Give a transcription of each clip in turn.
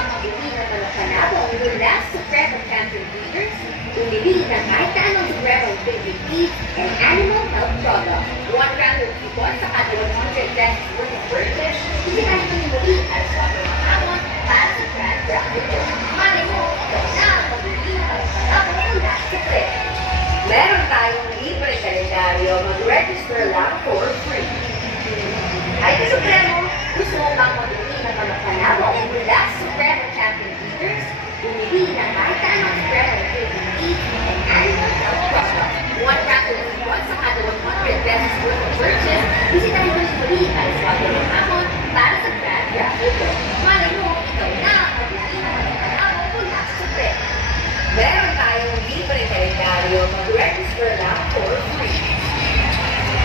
bang mabili na panalo mula Supremo Champion Breeders? Bumili ng kahit na anong Supremo favorite feed and animal health product. 1 gram of coupon sa kada 100 pesos worth of purchase. Bisitahin mo yung muli at sa mga hamon para sa Grand Rapids. Malay mo, ikaw na ang mabili na panalo mula Supremo. Meron tayong libre kalendaryo, mag-register lang for free. Ay, sa Supremo, gusto mo bang mabili na panalo mula Supremo Champion Breeders? Bumili ng kahit na anong Supremo favorite feed and animal health product. 1 pack of coupon sa kada 100 pesos worth of purchase. Bisitahin mo yung muli at swap ng hamon para sa Grand Rapids. Malay mo, ikaw na ang mabili na panalo mula Supremo. Meron tayong libre kalendaryo, mag-register lang for free.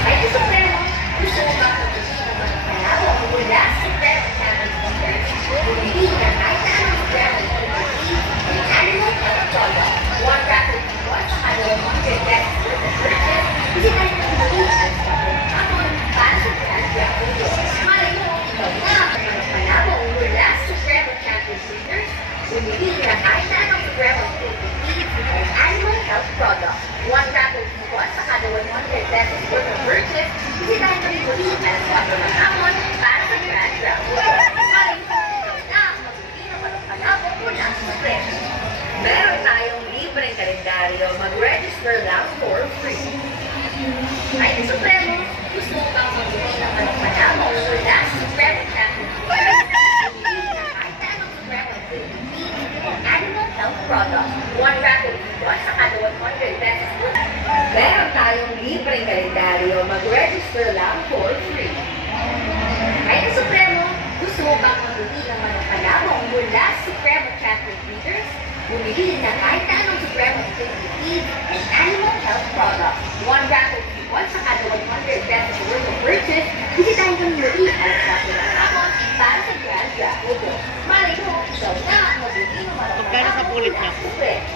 Ay, sa Supremo, gusto mo bang mabili na panalo mula Supremo Champion Breeders? Bumili ng kahit na anong Supremo favorite feed and animal health product. 1 pack of coupon sa kada 100 pesos worth of purchase. Bisitahin mo yung muli at swap ng hamon para sa Grand Rapids. Malay mo, ikaw na ang panalo mula Supremo Champion Breeders. Bumili ng kahit na anong Supremo favorite feed and animal health product. 1 pack of coupon sa kada 100 pesos worth of purchase. Bisitahin mo yung muli at swap ng hamon para sa Grand Rapids. Malay mo, ikaw na ang mabili ng panalo mula Supremo. Meron tayong libreng kalendaryo, mag-register lang for free. Ay, sa Supremo, gusto mo bang mabili ng panalo mula Supremo Champion Breeders? Bumili ng kahit na anong Supremo favorite feed and animal health product. 1 pack of coupon sa kada 100 pesos worth. Meron tayong libreng kalendaryo, mag-register lang for free. Ay, sa Supremo, gusto mo bang mabili ng panalo mula Supremo Champion Breeders? Bumili ng kahit na anong Supremo favorite feed and animal health product. 1 pack of coupon sa kada 100 pesos worth of purchase. Bisitahin mo yung muli at swap ng hamon para sa Grand Rapids. Malay mo, ikaw na ang mabili ng Magkano sa pulit niya? Supremo.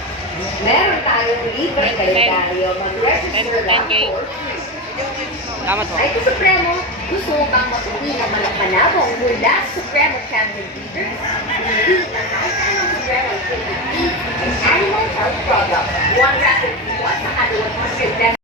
Meron tayong libreng kalendaryo, mag-register lang 10K. for free. Tama to. Ay, sa Supremo, gusto mo bang mabili ng panalong mula Supremo Champion Breeders? Bumili ng kahit anong Supremo favorite feed and animal health product. 1